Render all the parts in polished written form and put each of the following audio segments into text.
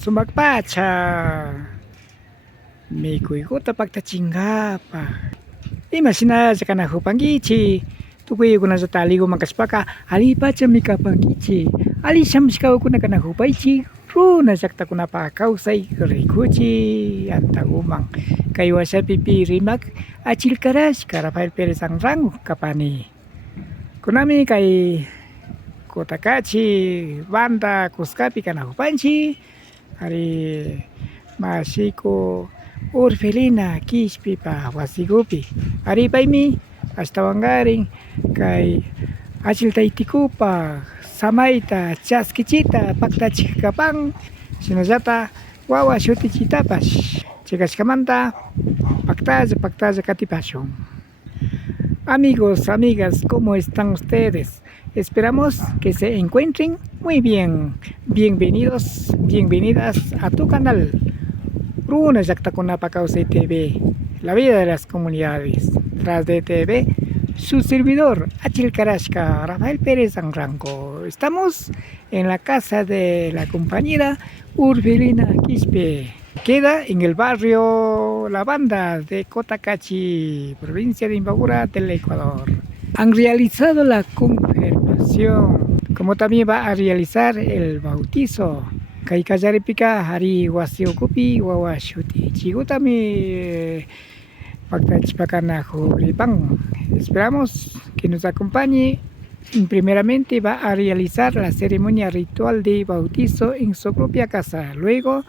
Sumakpacha mikuykuta paktachingapa imashinacha kanajupankichik tukuykunallata alligu mankashpaka allipacha mikapankichik alli shamushkawakuna kanajupaychik runa llaqtakunapa kawsay rikuchik antawanman kay washapi pi rimak achillkarashka Rafael Pérez Sanrango kapani kunami kay kutakachi banda Cuscapi kanajupanchik ari mashiko Orfelina Kishpipa wasikupi ari paymi ashtawankarin kay achiltaytikupa samayta chaskichita paktachikapan shinallatak wawa shutichitapash chikashkamanta paktalla katipashun. Amigos, amigas, ¿cómo están ustedes? Esperamos que se encuentren muy bien. Bienvenidos, bienvenidas a tu canal Runa Llaqtakunapa Kawsay TV, la vida de las comunidades. Tras de TV, su servidor, Achilkarashka, Rafael Pérez Sanrango. Estamos en la casa de la compañera Urfelina Quispe. Queda en el barrio La Banda de Cotacachi, provincia de Imbabura del Ecuador. Han realizado la confirmación, como también va a realizar el bautizo. Kaikayaripika hari wasiokupi wawashuti. Chigutami paktachipakanajo ripan. Esperamos que nos acompañe. Primeramente va a realizar la ceremonia ritual de bautizo en su propia casa. Luego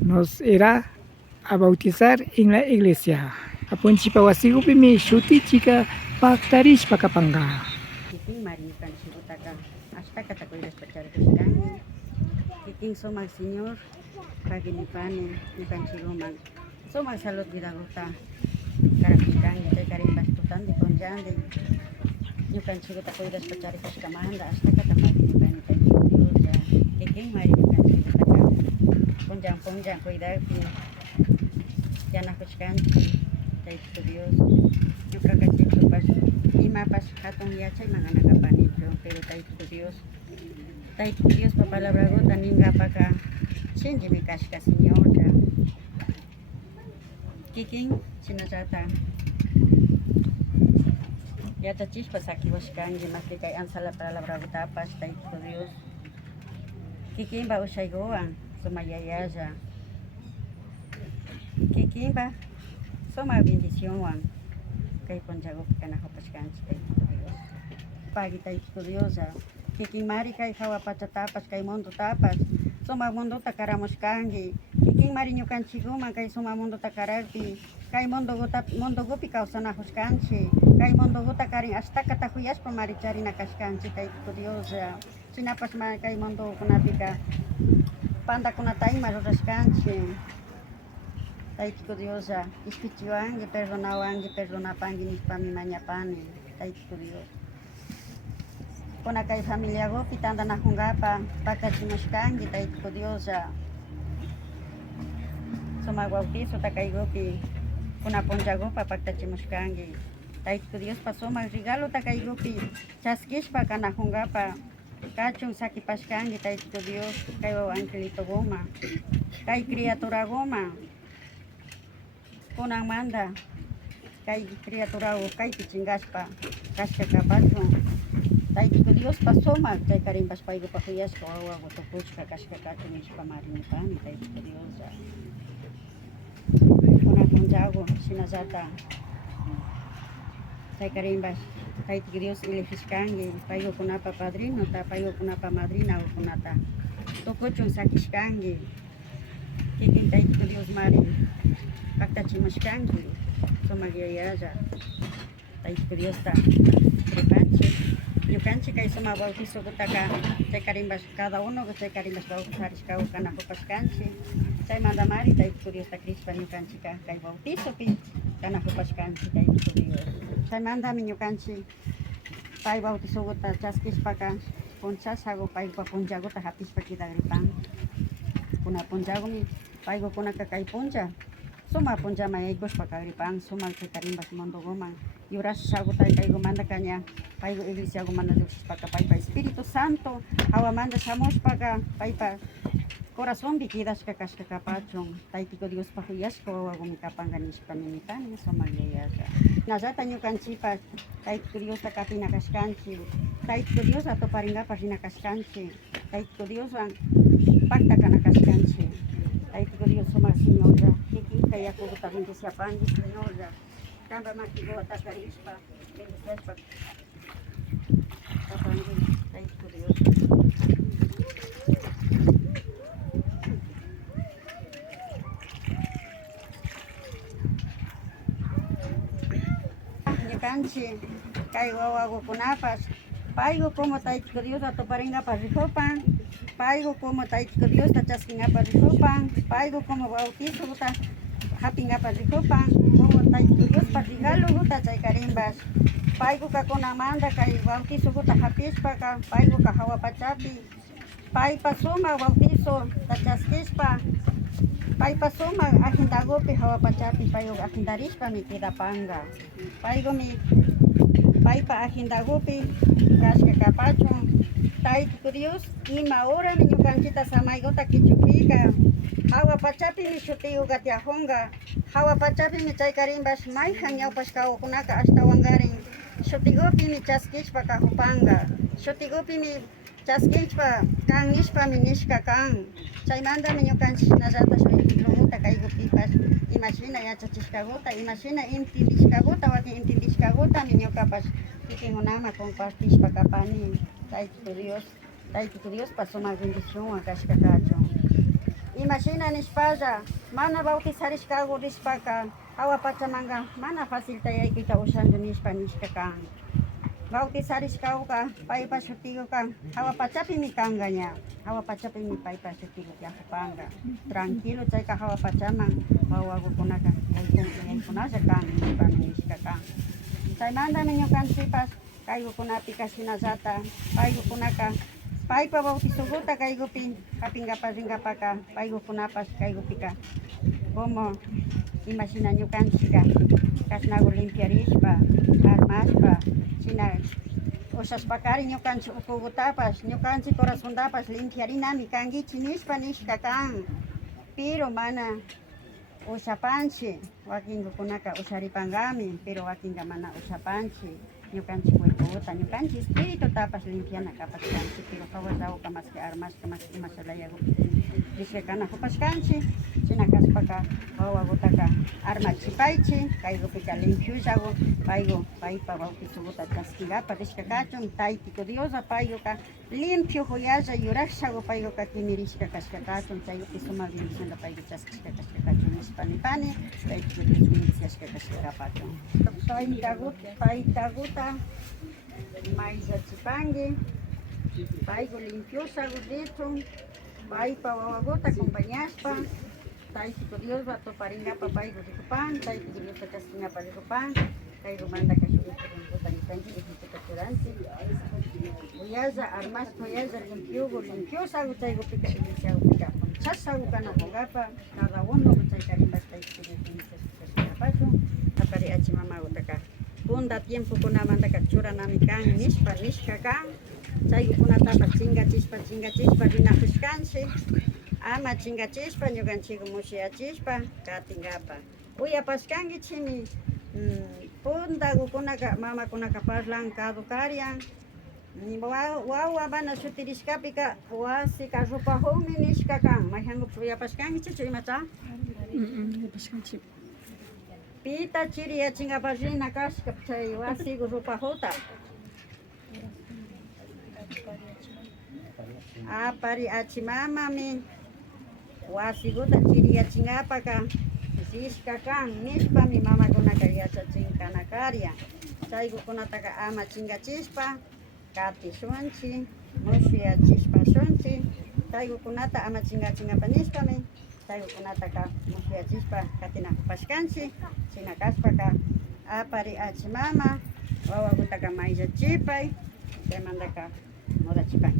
nos irá a bautizar en la iglesia. Apunchipa wasigupi mi shutichika paktarish pakapanga. Kiking somal señor paginipani nikanchiruman somal salud vidaguta karapikan karim bastutan di ponjande nikanchiruta koidas pachari kaskamanda hasta katapaginipani kanchiruta kiking mari nikanchiruta ponjang koidas yana kushkan taitu Dios yukakachito pas imapas hatong yachay manganakapanicho pero taitu Dios pa palabra gota ninga paka chinji mi kashka señora kiking sinasata yata chispa saki washkanji más que kay ansala palabra gota pas taito Dios kiking ba ushaygoan sumayayaya kiking ba soma bendición wan kay ponjago kanahopashkanchi taito Dios pagi taito Dios kiking mari kay hawapacha tapas kay mundo tapas soma mundo takaramos kangi kiking mari nyukanchiguma kay soma mundo takararpi kay mundo gupi kausanajos kanchi kay mundo guta karin hasta katahuyas pa mari chari nakashkanchi kay Dios sinapas mari kay mundo kunapika panda kunatay marurashkanchi kay Dios ispichuangi perdonapangi nispami mañapani kay Dios kuna kay familia go pitanda na hungapa pagkachimushkangi taito Dios sumagbautizo takay gopi kuna ponjago pa pagkachimushkangi taito Dios pa sumagregalo takay gopi chaskishpa kana hungapa kachung sakipashkangi taito Dios kay angelito goma kay criatura goma kunang manda kay criatura go kay pichingashpa kashka kapacho taito Dios pasoma kay karimbas paigo pahuyas kawawa go tupuchka kashka kachumish pamarinipani taito Dios kuna ponjago sinazata kay karimbas taito Dios ilifishkangi paigo kunapa padrino ta paigo kunapa madrina o kunata tupuchun sakishkangi kikin taito Dios mari paktachimushkangi somagiayaya taito Dios ta prepanche yukanchi kay suma bautizo gutaka chay karimbas cada uno chay karimbas bautizarishka kana hupashkanchi chay mandamari taito Dios ta Crispa yukanchi kay bautizo pi kana hupashkanchi taito Dios chay mandami yukanchi pay bautizo guta chaskishpa ka ponchas hago pay pa ponjago ta hapishpa kidagripan kuna ponjago mi paygo kunaka kay ponja suma ponja mayaygos pa kagripan suma kay karimbas mondo goma yuras sago tay kay gumanda kanya paygo iglesia gumanda Dios pa Espíritu Santo awamanda samos paka paypa corazón bikidas kakashka kapachon taitiko Dios pahuyashka wawagumi kapanganishpa nimitani somagliayaka nazata ñukanchipas taitiko Dios kapina kashkanchi taitiko Dios atoparingapas rina kashkanchi taitiko Dios pacta kana kashkanchi taitiko Dios somak señora kikita yakuta bendiciapangi señora kamba makigo atakarishpa bendiciaspa kapangi taitiko Dios. Kanchi kay wawakunapas paygo como taitiko Dios atoparingapas rijopan paygo como taitiko Dios tachaskingapas rijopan paygo como bautizo guta hapingapas rijopan como taitiko Dios pa regalo guta chaykarimbas paygo kakunamanta kay bautizo guta hapishpa ka paygo ka hawapachapi paypa suma bautizo tachaskishpa paypa suma ahindagopi hawapachapi paygo ahindarishpa mi kidapanga paygo mi paypa ahindagopi kashka kapachon taitiko Dios ima hora mi ñukanchita samaygota kichupika hawapachapi mi shutiyo gatiajonga hawapachapi mi chaykarimbas mayjan ñawpash kawakunaka ashtawangarin shutigopi mi chaskishpa kahupanga shutigopi mi chaskishpa kan nishpa mi nishka kan chaymanta mi ñukanchik nallatas kilomuta kaygupipas imashina yachachishkaguta imashina intindishkaguta wakin intindishkaguta mi ñukapas kikinkunama compartishpa kapani taitiko Dios pasoma bendición kashka kachon imashina nishpalla mana bautizarishkagu rishpaka hawapachamanga mana facilitayaykita ushanchu nishpa nishka kan bautizarishkawka paypa shutiyuka hawapachapi mi kanga ña hawapachapi mi paypa shutiyu yajupanga tranquilo chayka hawapachaman wawakukunaka yaykunalla kan nishpa nishka kan chaymanta mi ñukanchipas kaykukunapi kashinallata paykukunaka paypa bautizoguta kaykupi hapingapas rinkapaka paykukunapas kaykupika como imashina ñukanchika kashnagu limpiarishpa armashpa china ushashpakari ñukanchik ukugutapas ñukanchik corazontapas limpiarinami kankichik nishpa nishka kan pero mana ushapanchik wakinkukunaka usharipangami pero wakinka mana ushapanchik ñukanchik cuerpota ñukanchik espiritutapas limpiana kapashkanchik pero hawasawka mas que armashka mas que imashalayagu nishkakana hupashkanchik china kaspaka wawakutaka armachipaychik kaykupika limpiullagu paygu paypa bautizoguta chaskigapa rishkakachun taitiko Dios payguka limpio huyalla yurakshagu payguka kinirishka kashkakachun chaykupi sumak bendicionta paygu chaskishka kashkakachun nishpa nipani taitiko Dios bendiciashka kashkakapachun paytaguta mayllachipangi paygu limpiosagu richun paypa wawakuta acompañashpa taitiko Dios atoparingapa paygu rikupan taitiko Dios chaskingapa rikupan kayrumanta kashurikuta nikanchik ejituta churanchik uyalla armashpa uyalla limpiosagu chaykupika iniciagupika punchasagu kanakungapa cada uno chaykarimbas taitiko Dios bendiciashka apari achimamagutaka punta tiempo kunamantaka churanami kan nishpa nishka kan chaykukunatapas chingachishpa rinakushkanchik ama chingachishpa ñukanchik mushiyachishpa katingapa uyapashkanki chimi puntakukunaka mamakunaka parlan caducarian wawa mana shutirishkapika wasi karupajunmi nishka kan mayjankupi uyapashkanki chichu imacha yapashkanchik pita chiriyachinkapas rina kashka chay wasiku rupajuta apari achimamami wasikuta chiriyachinkapaka rishka kan nishpami mamakunaka yachachinkanakaria chaykukunataka ama chingachishpa katishunchik mushuyachishpashunchik chaykukunata ama chingachinkapak nishpami chaykukunataka mushuyachishpa katinakupashkanchik china kashpaka apari achimama wawakutaka mayllachipay chaymantaka mudachipay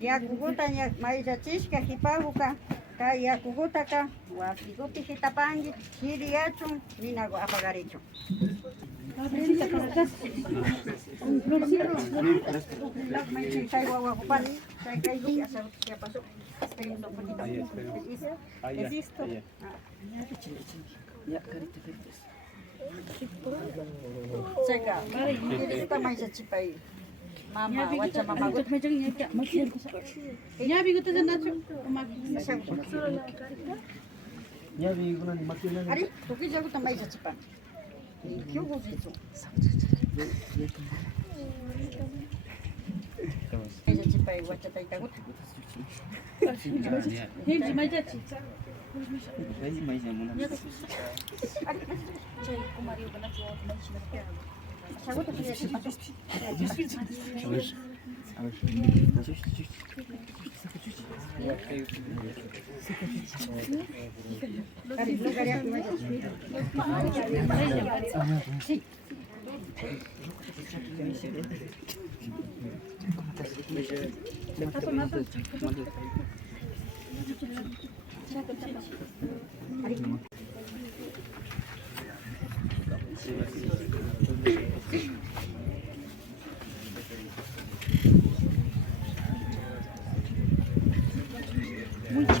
yakukuta mayllachishka hipakuka kay yakukutaka wasikupi hitapanki chiriyachun ninaku apagarichun kay wawakupani kay kaykupi asawutiya pasuk esperen un poquito. Ahí, esperen. ¿Es esto? allá. Checa, esta maisha chipai. Mama, wacha mama. Ya bigote de Nacho. Ari, tu que jago também já chipa. Que eu gosto disso. Já chipa, wacha tai kagut. Hindi majachi. Jagut tu já chipa. Ari, lugar ya sí. Muito,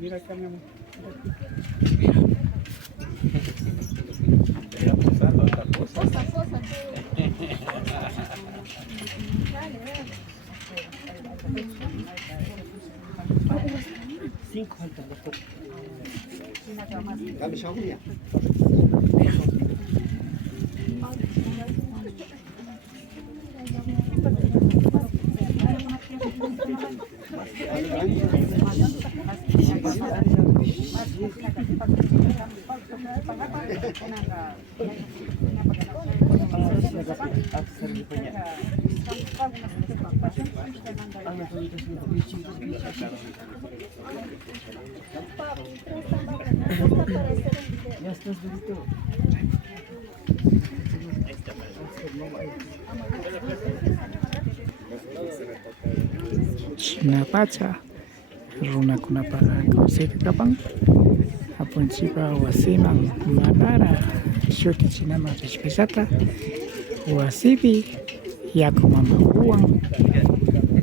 Mira acá, mi amor. Cinco faltan, doctor. Dame shampoo. Ya estás listo. Chinapacha runakunapa kawsaykapan apunchipa wasiman manara shutichinaman rishkashata wasipi yaku mamawan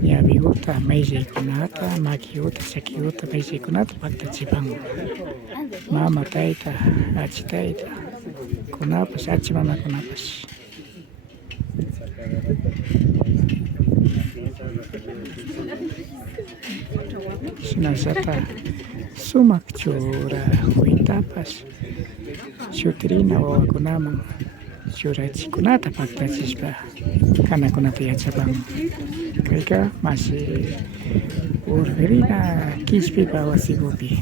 ñawiyuta mayllaykunata makiuta chakiuta mayllaykunata paktachipan mama tayta achi tayta kunapash achi mamakunapash shinashata sumak chura huytapash shutirina wawakunaman churachishkunata paktachishpa kanakunata yachapan kayka mashi urqurina kishpipa wasikupi.